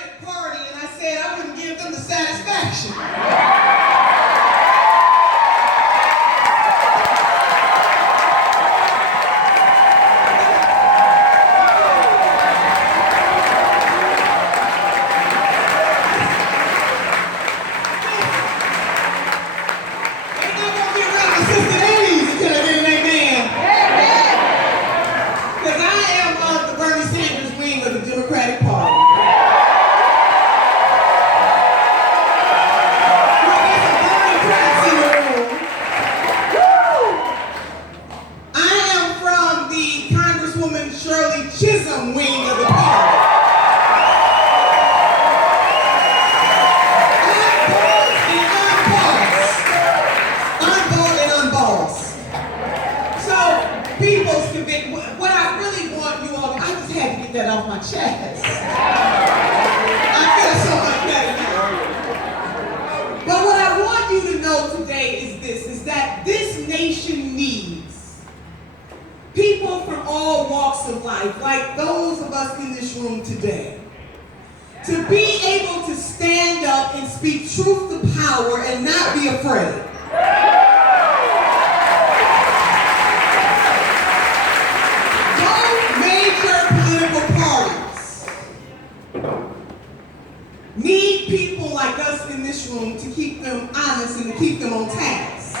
Democratic Party, and I said I wouldn't give them the satisfaction. Democratic Party. I am from the Congresswoman Shirley Chisholm wing of the party. Unbossed and unbossed. So, people's conviction. What I really want you all, I just had to get that off my chest. I feel so much better now. But what I want you to know today is this, is that this nation needs people from all walks of life, like those of us in this room today, to be able to stand up and speak truth to power and not be afraid. Need people like us in this room to keep them honest and to keep them on task.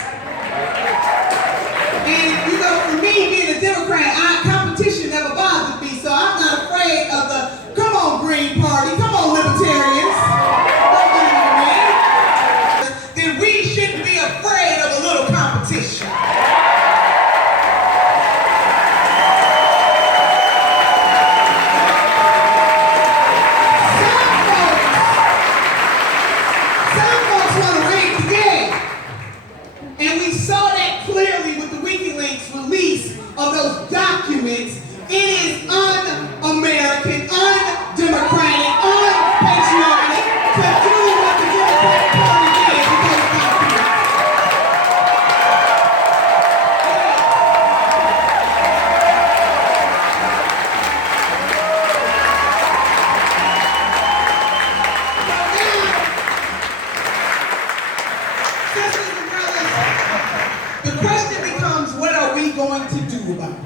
And you know, for me being a Democrat, competition never bothered me, so I'm not afraid of the, come on Green Party, come on Libertarians. Then we shouldn't be afraid of a little competition. Of those documents, it is un-American, undemocratic, unpatriotic to do what the Democratic Party did with those documents. Sisters and brothers, the question becomes, what are we going to do about it?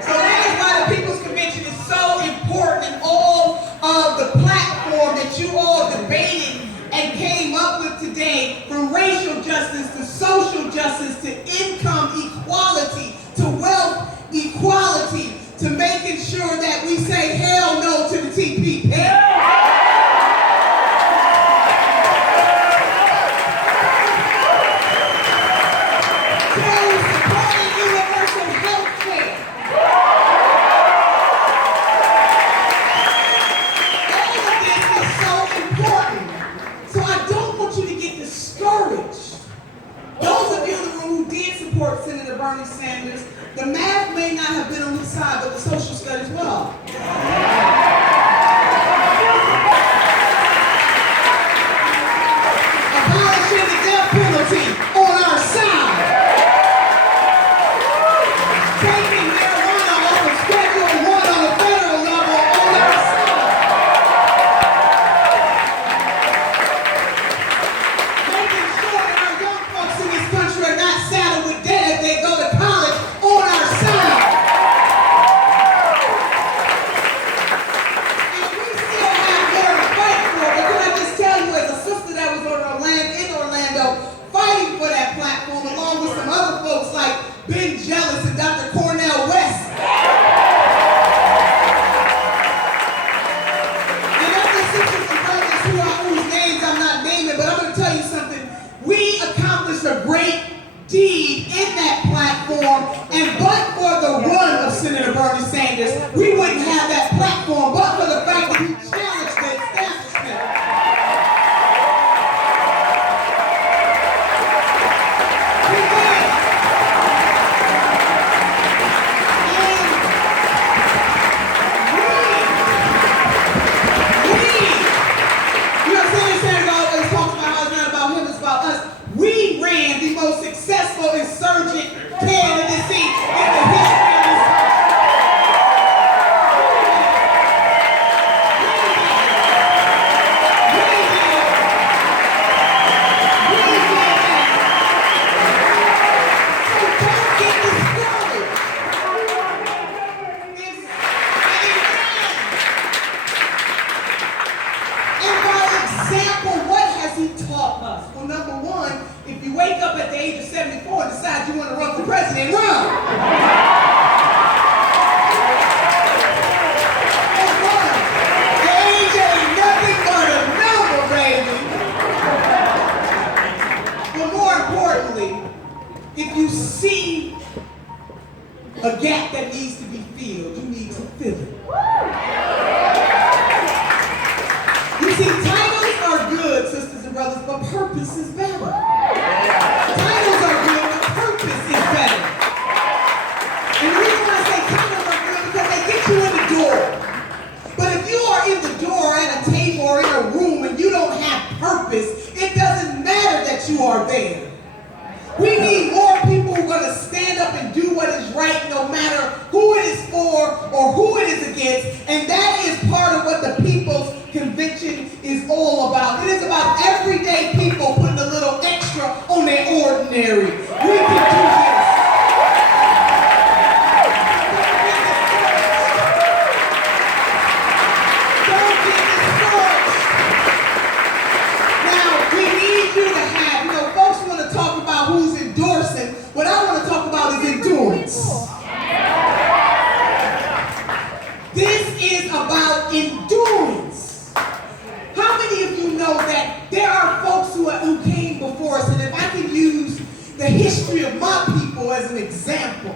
So that is why the People's Convention is so important, and all of the platform that you all debated and came up with today, from racial justice to social justice to income equality to wealth equality to making sure that we say hell no to the TPP. Senator Bernie Sanders, the math may not have been on his side, but the social studies well. Abolishing the death penalty on our side. Taking marijuana off of Schedule 1 on the federal level on our side. Making sure that our young folks in this country are not saddled with debt if they go to college on our side. And we still have more to fight for, but can I just tell you, as a sister that was in Orlando fighting for that platform, along with some other folks like Ben Jealous and Dr. Cornel West. And other sisters and brothers whose names I'm not naming, but I'm going to tell you something. We accomplished a great deed in that platform, and but for the run of Senator Bernie Sanders, we wouldn't have that platform, but for the fact that he challenged the establishment. We ran the most successful insurgent candidacy in the history of this country. wake up at the age of 74 and decide you want to run for president, run. Age ain't nothing but a number, baby. But more importantly, if you see a gap that needs to be filled, you need to fill it. You see, titles are good, sisters and brothers, but purpose is better. Titles are good, but purpose is better. And the reason why I say titles are good is because they get you in the door. But if you are in the door at a table or in a room and you don't have purpose, it doesn't matter that you are there. We need more people who are going to stand up and do what is right no matter who it is for or who it is against. And that is part of what the People's Convention is all about. It is about everyday people putting a little extra on their ordinary. We can do this. Don't get discouraged. Now, we need you to have, folks want to talk about who's endorsing. What I want to talk about is endurance. This is about endurance. How many of you know that there are folks who came before us, and if I can use the history of my people as an example,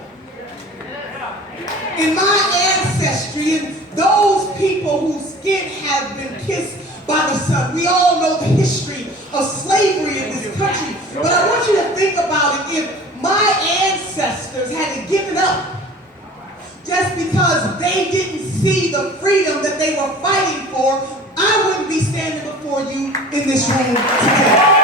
in my ancestry, and those people whose skin has been kissed by the sun, we all know the history of slavery in this country. But I want you to think about it. If my ancestors had given up just because they didn't see the freedom that they were fighting for, I wouldn't be standing before you in this room today.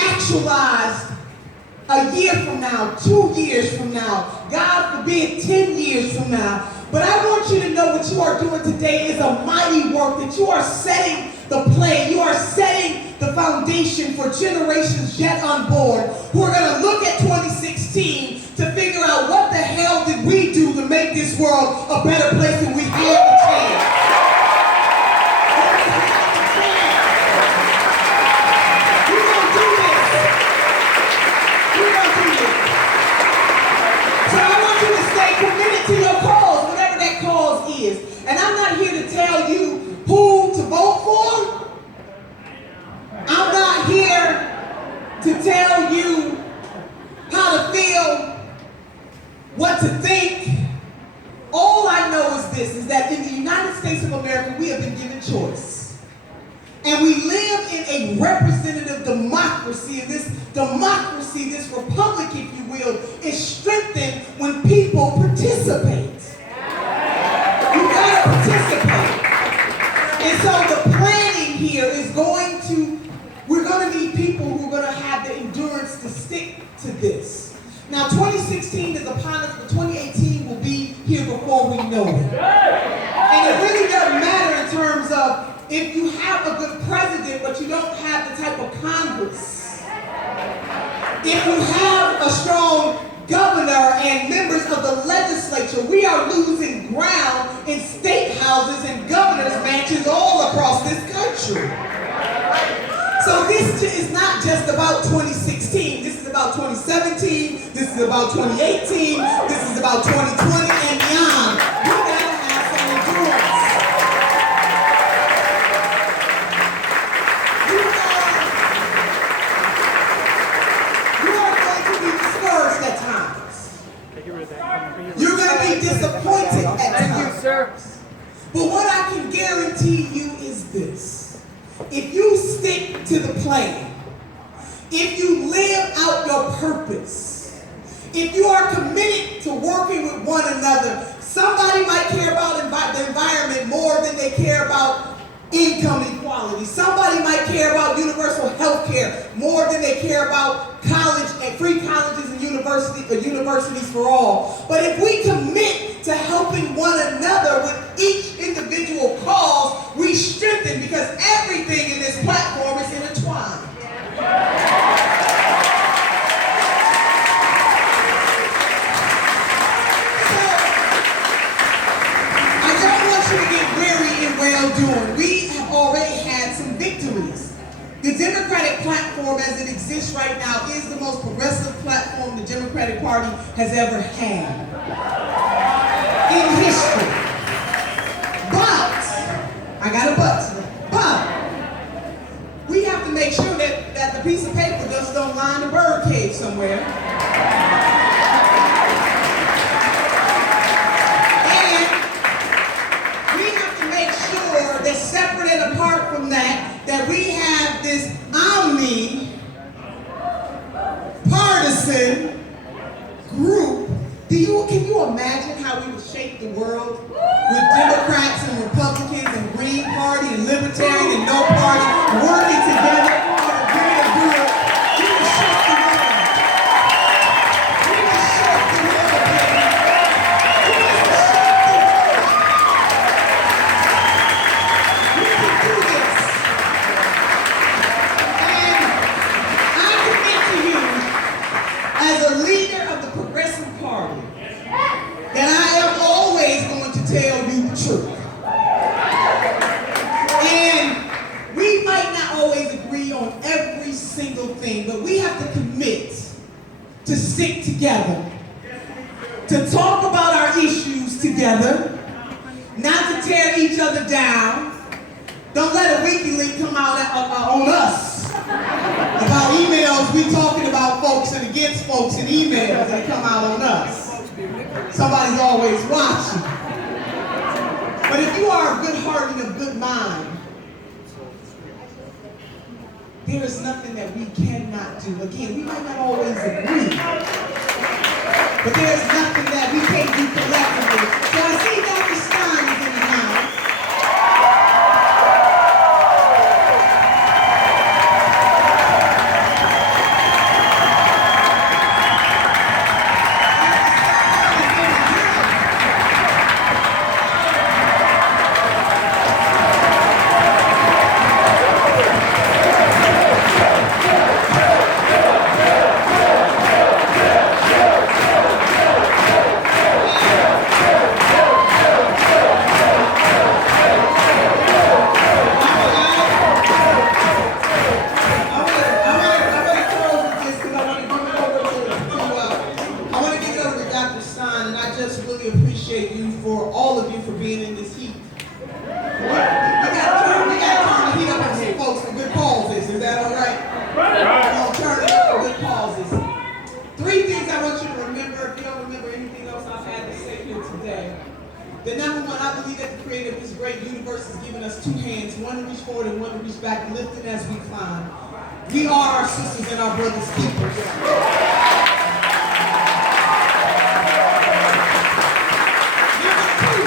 Actualized a year from now, 2 years from now, God forbid 10 years from now. But I want you to know what you are doing today is a mighty work, that you are setting the play, you are setting the foundation for generations yet unborn who are going to look at 2016 to figure out what the hell did we do to make this world a better place than we had the chance. Committed to your cause, whatever that cause is. And I'm not here to tell you who to vote for. I'm not here to tell you how to feel, what to think. All I know is this, is that in the United States of America, we have been given choice. And we live in a representative democracy, and this democracy, this republic, if you will, is strengthened when people participate. You gotta participate. And so the planning here is we're gonna need people who are gonna have the endurance to stick to this. Now 2016 is upon us, but 2018 will be here before we know it. And it really doesn't matter in terms of if you have a good president, but you don't have the type of Congress. If you have a strong governor and members of the legislature, we are losing ground in state houses and governor's mansions all across this country. So this is not just about 2016. This is about 2017. This is about 2018. This is about 2020 and beyond. You gotta have some endurance. You're going to be disappointed at times. Thank you, sir. But what I can guarantee you is this. If you stick to the plan, if you live out your purpose, if you are committed to working with one another, somebody might care about the environment more than they care about income equality. Somebody might care about universal health care more than they care about college and free colleges and universities for all. But if we commit to helping one another with each individual cause, we strengthen, because everything in this platform is intertwined. Well-doing. We have already had some victories. The Democratic platform as it exists right now is the most progressive platform the Democratic Party has ever had in history. But, I got a but to that, but we have to make sure that the piece of paper just don't line the bird cage somewhere. That separate and apart from that we have this omni-partisan group. Can you imagine how we would shape the world with Democrats and Republicans and Green Party and Libertarian and No Party working together for the greater good? We would shape the world. We would shape the world, baby. We would shape the world. As a leader of the Progressive Party, that I am always going to tell you the truth. And we might not always agree on every single thing, but we have to commit to stick together, to talk about our issues together, not to tear each other down. Don't let a WikiLeaks come out on us about emails we talking about folks and against folks and emails that come out on us. Somebody's always watching. But if you are of good heart and of good mind, there is nothing that we cannot do. Again, we might not always agree, but there's nothing that we can't do collectively. So I see Dr. Stein is in the house. The number one, I believe that the creator of this great universe has given us two hands, one to reach forward and one to reach back, lifting as we climb. We are our sisters and our brothers' keepers. Number two,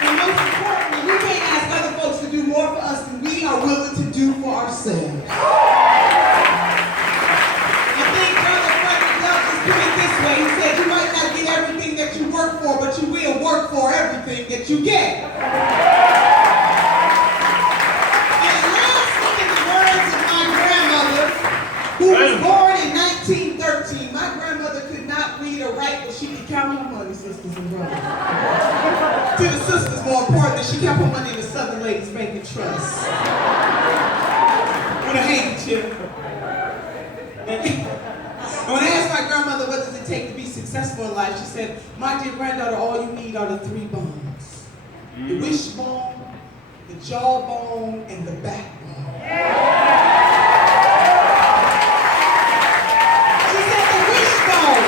and most importantly, we can't ask other folks to do more for us than we are willing to do for ourselves. I think Brother Frederick Douglass put it this way. He said, you might not get everything that you work for, but you will work for everything that you get. And lastly, in the words of my grandmother, who was born in 1913, my grandmother could not read or write, but she could count her money, sisters and brothers. To the sisters, more importantly, she kept her money in the Southern Ladies Bank and Trust. With a handkerchief. And when I asked my grandmother, what does it take to be successful in life, she said, my dear granddaughter, all you need are the three bones. The wishbone, the jawbone, and the backbone. She said the wishbone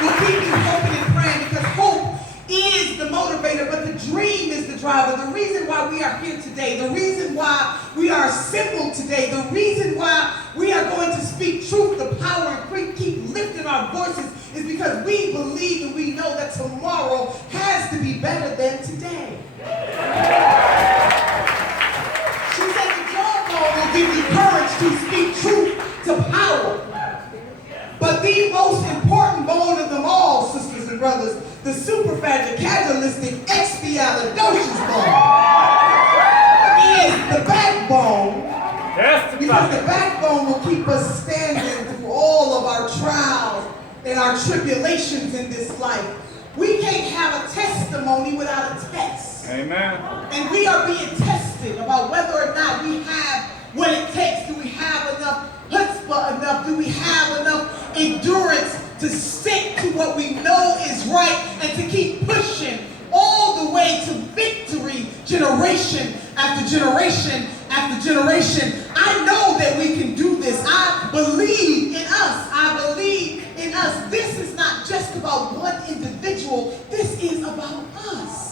will keep you hoping and praying, because hope is the motivator, but the dream is the driver. The reason why we are here today, the reason why we are assembled today, the reason why we are going to speak truth to power and keep lifting our voices is because we believe and we know that tomorrow has to be better than today. She said the jawbone will give you courage to speak truth to power. But the most important bone of them all, sisters and brothers, the superfragilistic expialidocious bone is the backbone. Because the backbone will keep us standing through all of our trials and our tribulations in this life. We can't have a testimony without a test. Amen. And we are being tested about whether or not we have what it takes. Do we have enough chutzpah enough? Do we have enough endurance to stick to what we know is right and to keep pushing all the way to victory, generation after generation after generation? I know that we can do this. I believe in us. I believe in us. This is not just about one individual. This is about us.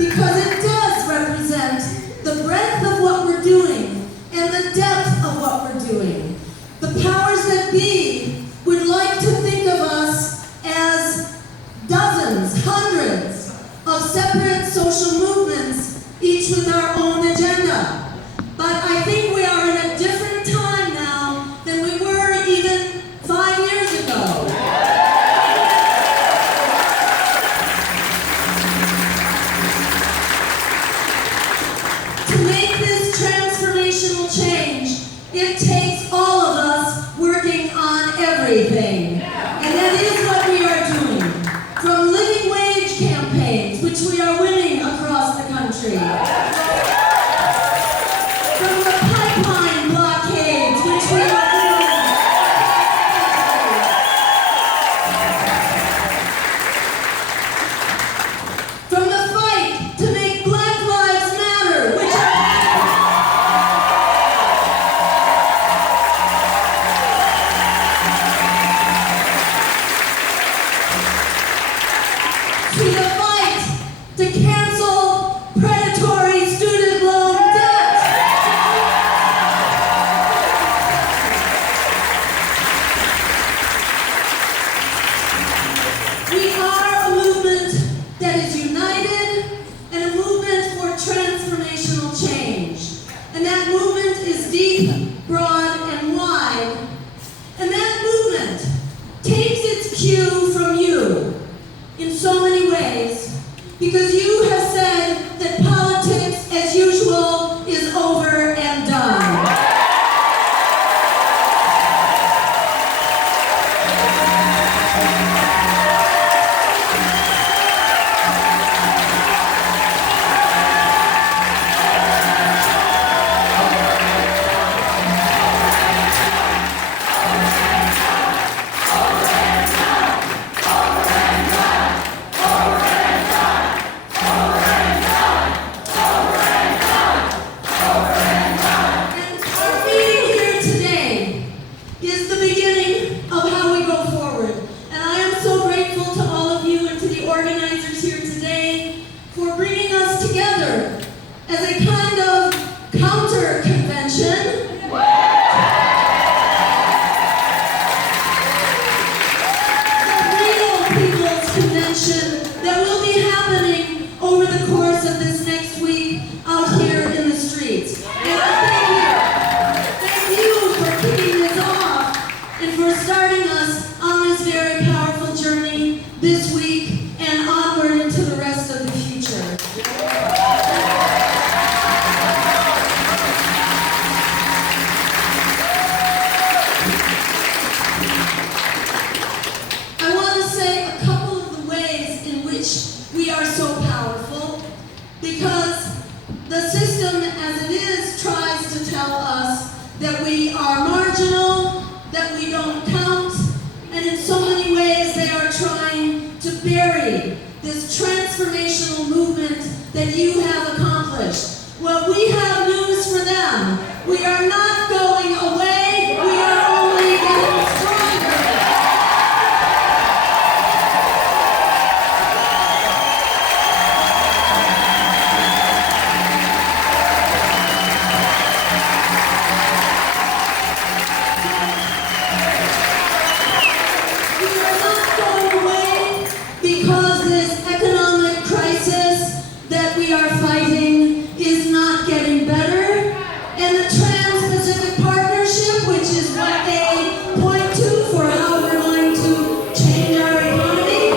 Because it does represent the breadth of what we're doing and the depth of what we're doing. everything. And that is what we are doing. From living wage campaigns, which we are winning across the country. From the pipeline blockades, which we are winning. From the fight to make Black Lives Matter, which to the fight to cancel predatory student loan debt. We are a movement that is united and a movement for transformational change. And that movement is deep, broad, and wide. And that movement takes its cue from you in so many ways, because you have said that politics as usual is over and done. And our meeting here today is the beginning of how we go forward. And I am so grateful to all of you and to the organizers here today for bringing us together as a kind of counter convention. The real people's convention that will be happening over the course of this next week out here in the streets. And I thank you for kicking this off and for starting us on this very powerful journey this week and onward into the rest of the future. I want to say a couple of the ways in which we are so powerful, because the system as it is tries to tell us that we are marginal, that we don't count, and in so many ways they are trying to bury this transformational movement that you have accomplished. Well, we have news for them. We are not going away, we are only getting stronger. We are not going away because this economic crisis that we are fighting is not getting better. And the Trans-Pacific Partnership, which is what they point to for how we're going to change our economy,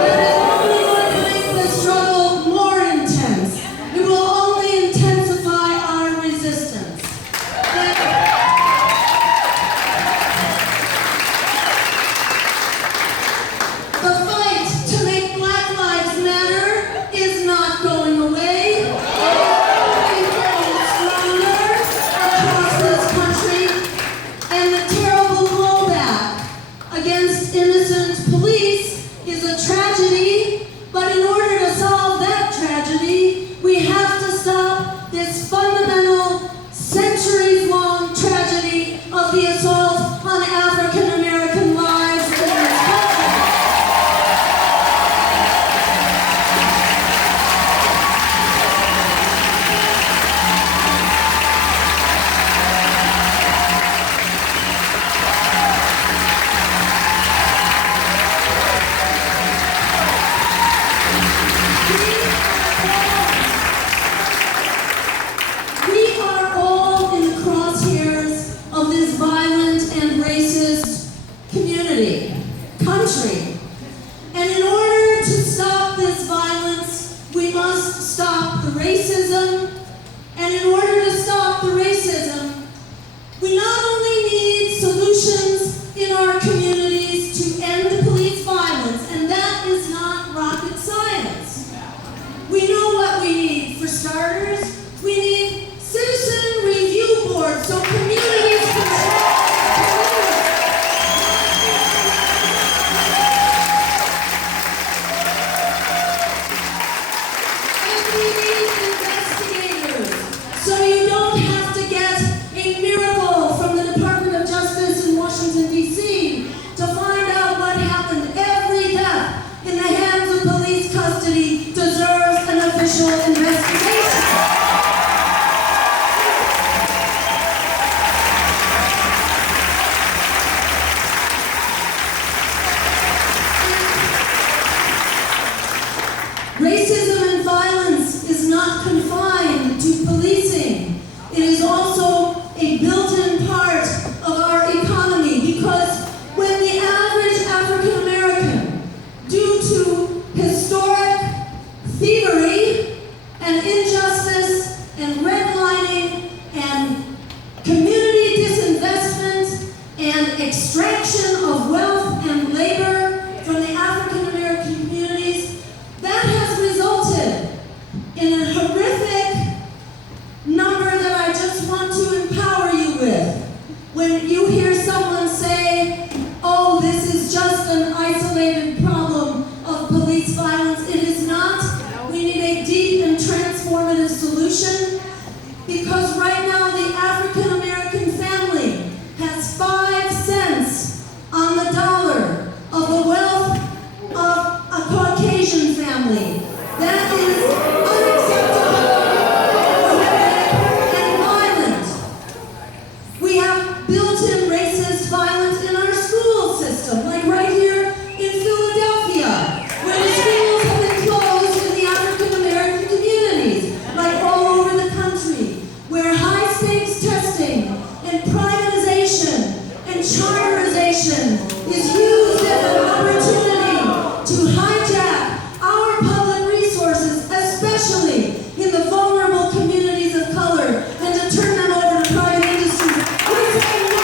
that is only going to make the struggle more intense. It will only intensify our resistance. The fight to make Black Lives Matter is not going away. It is only getting stronger across this country. And the terrible blowback against innocent police is a tragedy. But in order to solve that tragedy, we have to stop this fundamental, centuries-long tragedy of the assault on African American lives in this country. We are all in the crosshairs of this violent and racist a miracle from the Department of Justice in Washington, D.C. to find out what happened. Every death in the hands of police custody deserves an official investigation. Racism and violence is not confined to policing. It is also a built-in part of our economy, because when the average African American, due to historic thievery and injustice and redlining and community disinvestment and extraction of wealth and labor from the African American communities, that has resulted in a horrific number that I just want to empower you with. When you hear someone say, oh, this is just an isolated problem of police violence, it is not. We need a deep and transformative solution, because right now the African American family has 5 cents on the dollar of the wealth of a Caucasian family. That is unacceptable, horrific, and violent. We have built-in racist violence in our school system, like right here in Philadelphia, where the schools have been closed in the African American communities, like all over the country, where high-stakes testing and privatization and charterization is used as an opportunity to hijack our public resources, especially in the vulnerable communities of color, and to turn them over to private industries. We say no.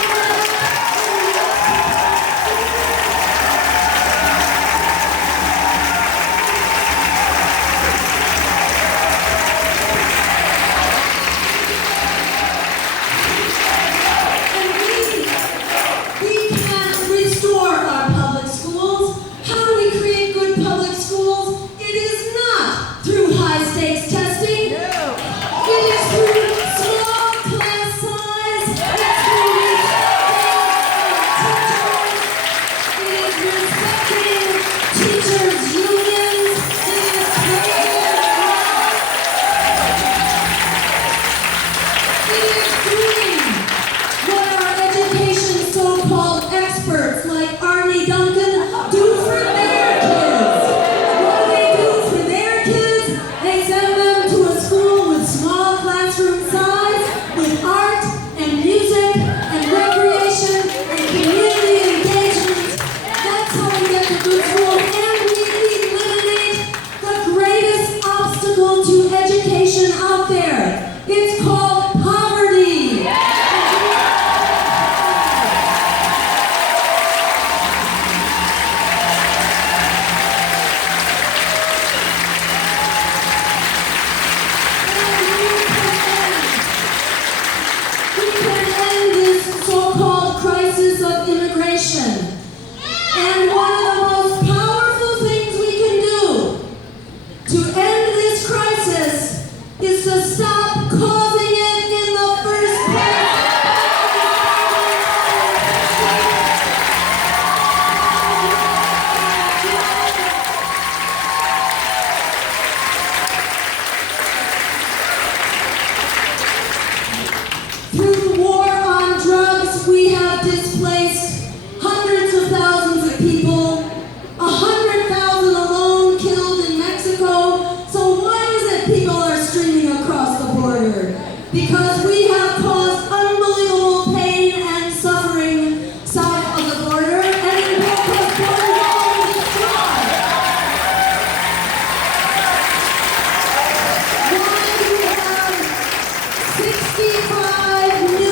And we can restore our public schools. How do we create good public schools? It is not through high-stakes testing. It is through small class size. It's through respecting teachers' unions. It is doing what our education so-called experts like Arnie Duncan do for their kids. What do they do for their kids? They send them to a school with small classroom size, with art and music and recreation and community engagement. That's how we get to good schools. And we eliminate the greatest obstacle to education out there. It's called poverty. We can end this so-called crisis of immigration. And one of the most powerful things we can do to end this crisis is to stop causing it in the first place. Through the war on drugs, we have displaced hundreds of thousands of people, 100,000 alone killed in Mexico. So why is it people are streaming across the border? Because we have caused unbelievable pain and suffering south of the border, and it will cause border walls to destroy. Why do we have 65 million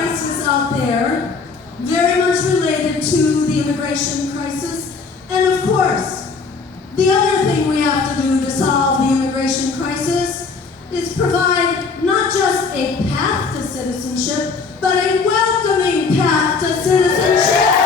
crisis out there, very much related to the immigration crisis. And of course, the other thing we have to do to solve the immigration crisis is provide not just a path to citizenship, but a welcoming path to citizenship.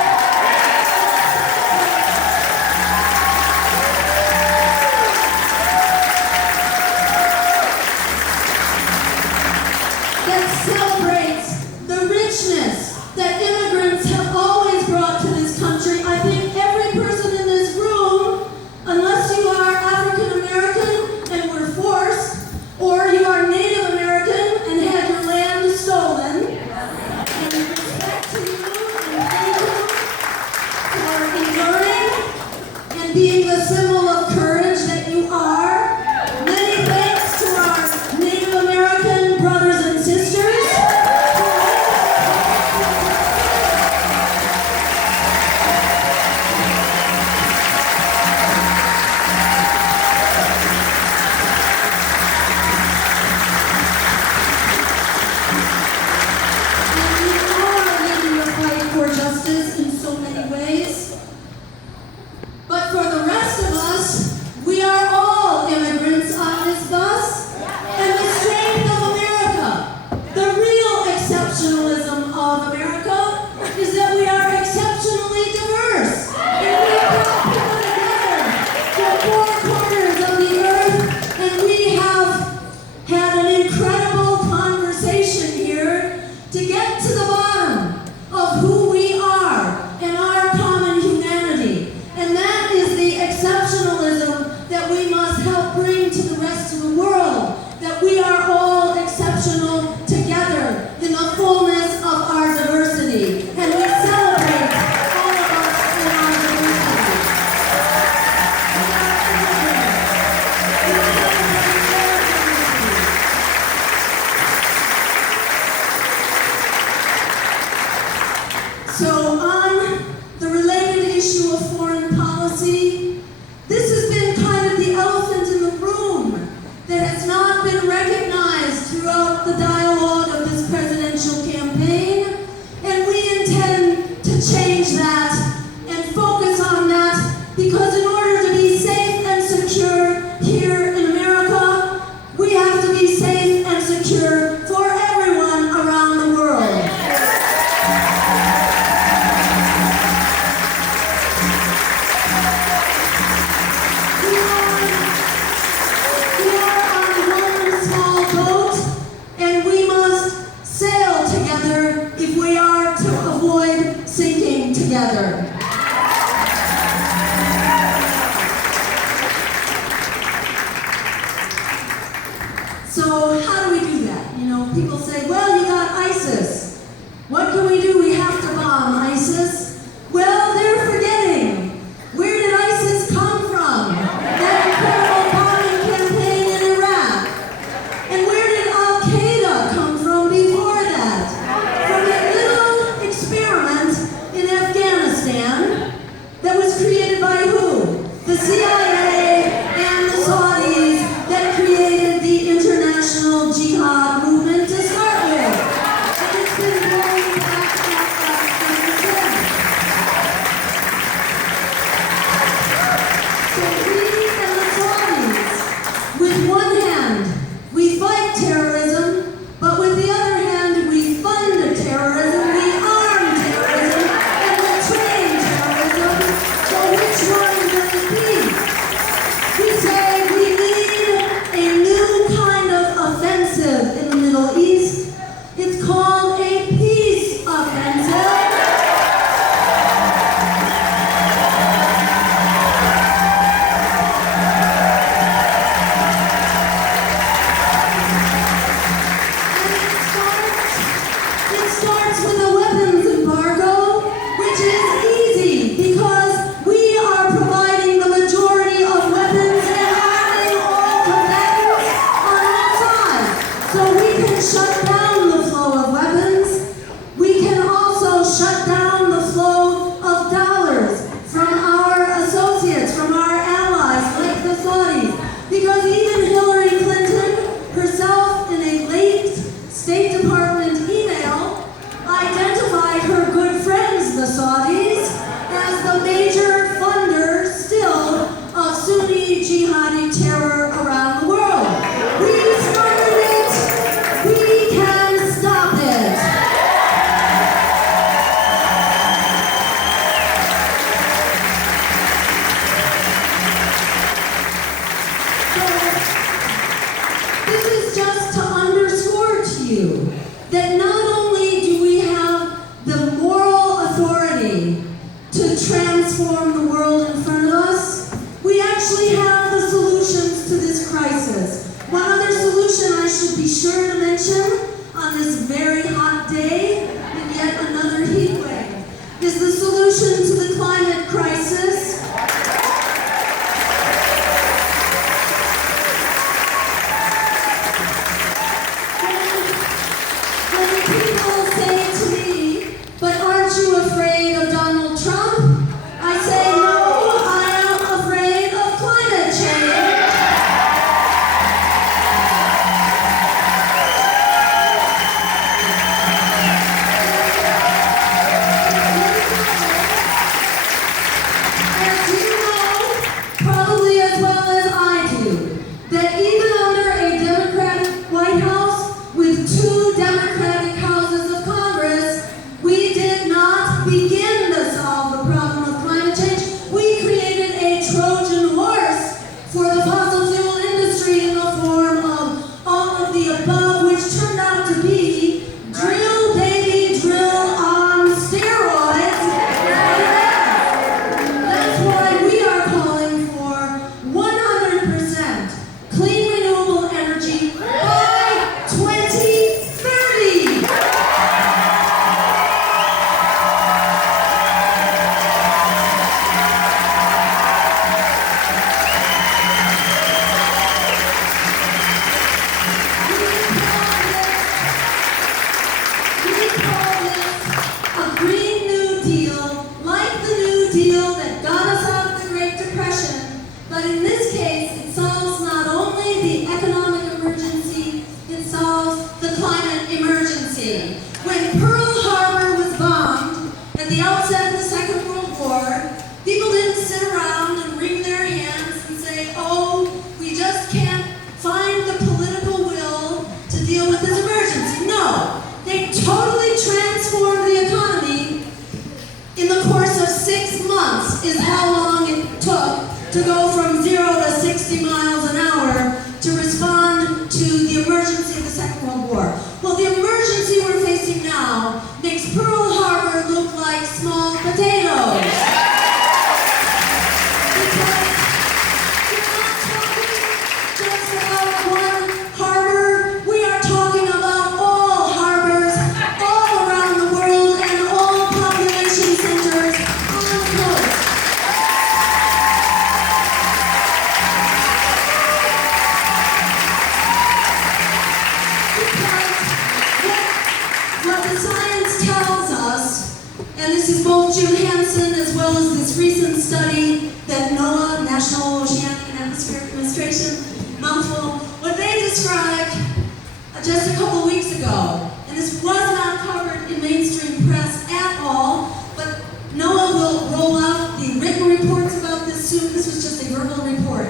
That celebrates the richness that immigrants have always brought to this country. I think every person in this room, unless you are African American and were forced, or you are Native American and had your land stolen, and respect to you and thank you for enduring and being the symbol of courage that you are. Many thanks to our Native American brothers and sisters. For justice in so many ways. But for the rest of us, we are all immigrants on this bus. And the strength of America, the real exceptionalism of America, is that we are exceptionally diverse. And we brought people together from 4 corners of the earth, and we have had an incredible conversation here to get to the bottom of who we are and our common humanity. And that is the exceptionalism that we must help bring to the rest of the world, that we are all exceptional together in the fullness of our diversity. And we celebrate all of us in our diversity. We are immigrants. We celebrate their diversity. So on the related issue of foreign policy, this has been kind of the elephant in the room that has not been recognized throughout the dialogue of this presidential campaign, and we intend to change that and focus on that, because in order to be safe and secure here in America, we have to be safe and secure for everyone around the world. We are on one small boat, and we must sail together if we are to avoid sinking together. So how do we do that? You know, people say, well, you got ISIS. What can we do? We have to bomb ISIS. Well, they're forgetting. Where did ISIS come from? That incredible bombing campaign in Iraq. And where did Al-Qaeda come from before that? From a little when Pearl Harbor was bombed at the outset of the Second World War, people didn't sit around and wring their hands and say, oh, we just can't find the political will to deal with this emergency. No, they totally transformed the economy. In the course of 6 months is how long it took to go from 0 to 60 miles an hour to respond to the emergency of the Second World War. Well, the emergency we're facing now makes Pearl Harbor look like small potatoes. Because we're not talking just about one harbor. We are talking about all harbors all around the world and all population centers on the coast. What the science tells us, and this is both Jim Hansen as well as this recent study that NOAA, National Oceanic and Atmospheric Administration, mouthful, what they described just a couple weeks ago, and this was not covered in mainstream press at all, but NOAA will roll out the written reports about this soon. This was just a verbal report.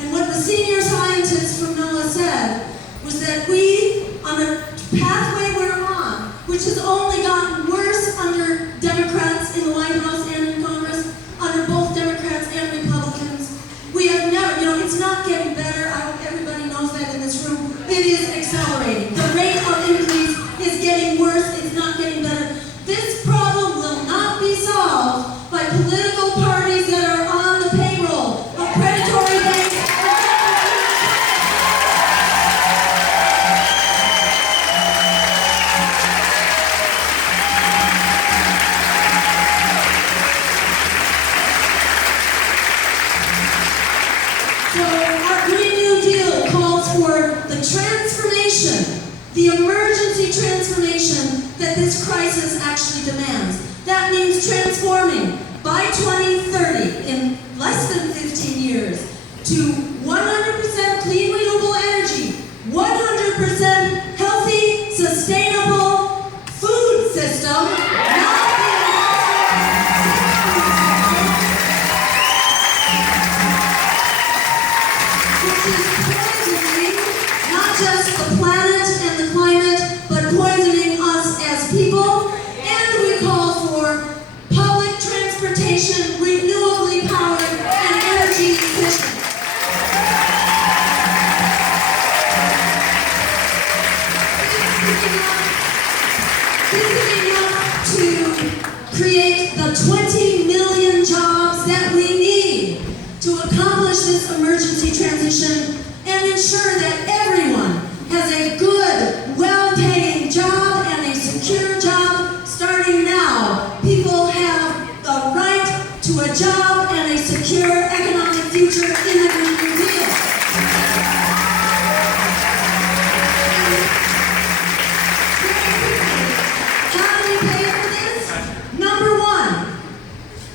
And what the senior scientists from NOAA said was that we, on the pathway we're on, which has only gotten worse under Democrats in the White House and in Congress, under both Democrats and Republicans, we have never, it's not getting better. I hope everybody knows that in this room. It is accelerating. The rate of increase is getting worse. It's not getting better. This problem will not be solved by political parties that are on the payroll of predatory banks. So our Green New Deal calls for the transformation, the emergency transformation that this crisis actually demands. That means transforming by 2030, in less than 15 years, to 100% clean renewable energy, 100% healthy, sustainable food system, not which is poisoning not just the planet and the climate, but poisoning us as people. And we call for public transportation, renewably powered and energy efficient. Is it enough to create the 20 million jobs that we need to accomplish this emergency transition and ensure that everyone has a good, well-paying job and a secure job starting now? People have the right to a job and a secure economic future in the Green New Deal. How do we pay for this? Number one,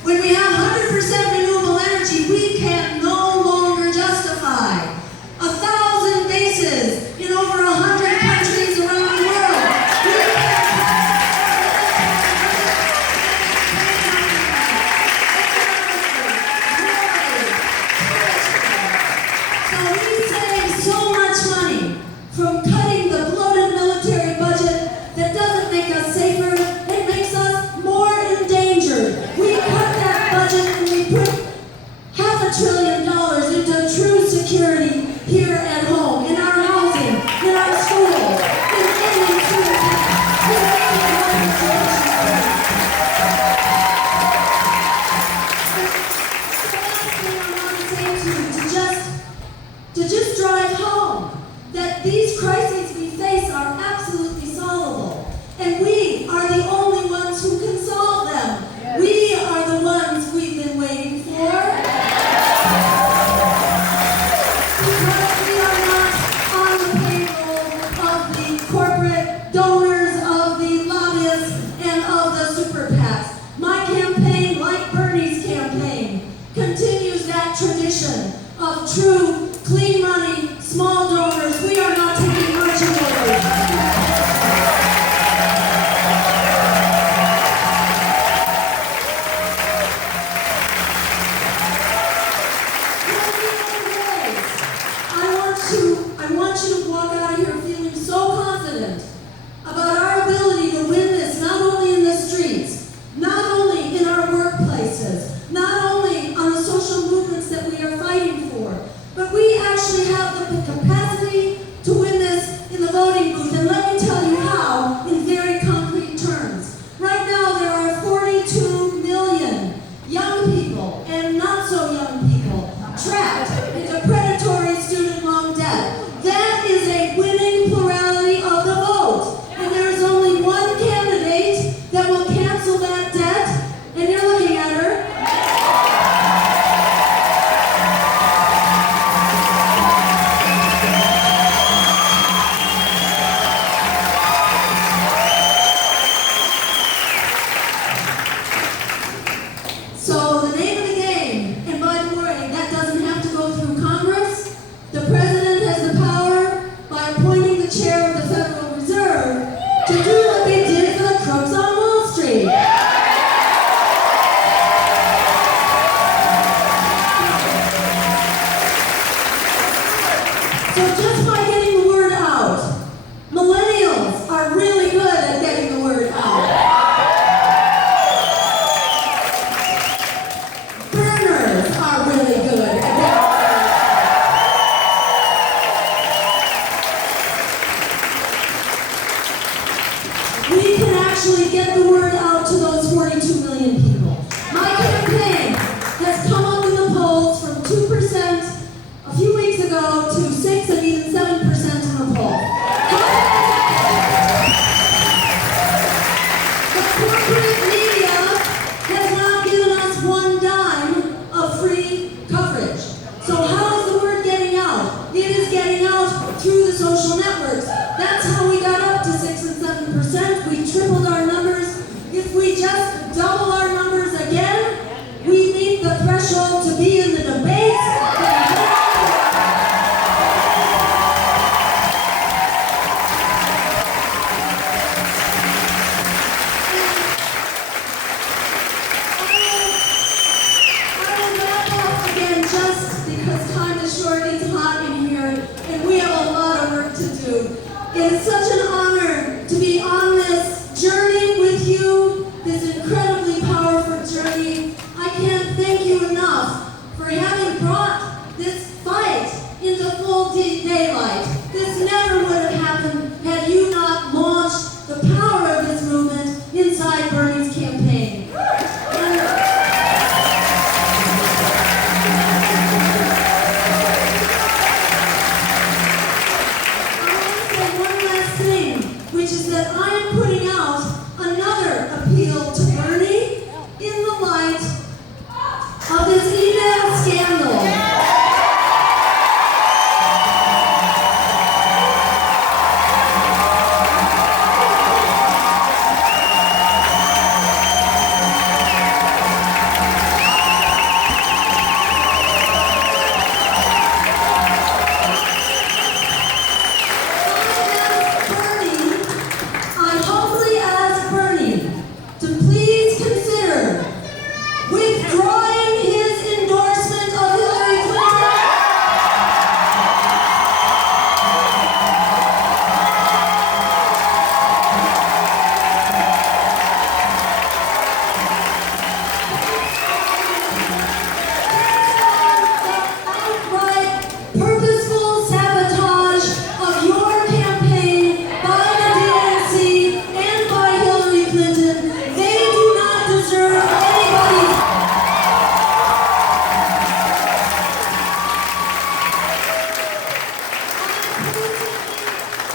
when we have 100% renewable energy, we can no longer justify 1,000 bases in over 100 countries around the world. So we save so much money from cutting the bloated military budget that doesn't make us safer, it makes us more endangered. We cut that budget and we put $500 billion into true security here at home, in our housing, in our schools, in any food pack, in any health insurance. To just drive home that these crises we face are absolutely solvable, and we are the only ones who can solve them. Yes. We are the ones we've been waiting for. Because we are not on the payroll of the corporate donors, of the lobbyists, and of the super PACs. My campaign, like Bernie's campaign, continues that tradition of true, clean money, small donors. We are not taking marching orders. we just double our numbers again. We meet the threshold to be in the debates. I will wrap up again just because time is short. It's hot in here, and we have a lot of work to do. It is such an honor to be on this journey with you, this incredibly powerful journey. I can't thank you enough for having brought this fight into full daylight. This never would have happened had you not launched the power of this movement inside Bernie's campaign. Which is that I am putting out another appeal to Bernie in the light of this email scandal. I humbly ask Bernie to please consider withdrawing his endorsement of Hillary Clinton. Outright purposeful sabotage of your campaign by the DNC and by Hillary Clinton. They do not deserve anybody's.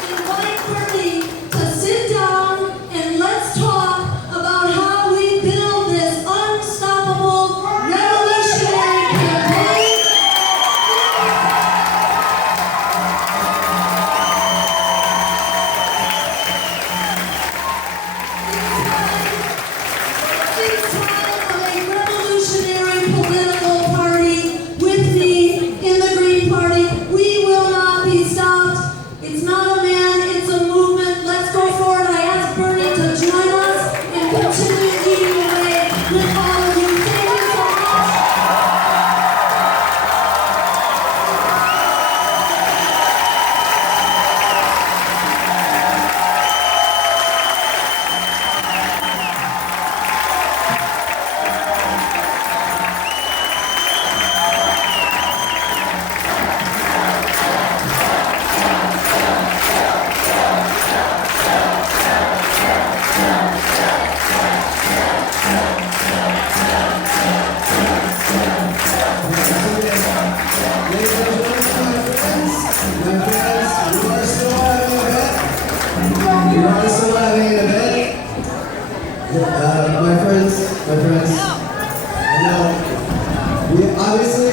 Invite Bernie to sit down and let's talk about how we build this unstoppable revolutionary campaign. It's time of a revolutionary political party with me in the Green Party. We will not be stopped. It's not a man, it's a movement. Let's go forward. I ask Bernie to join us and continue leading the way with all of you. Thank you so much. My friends, I know we obviously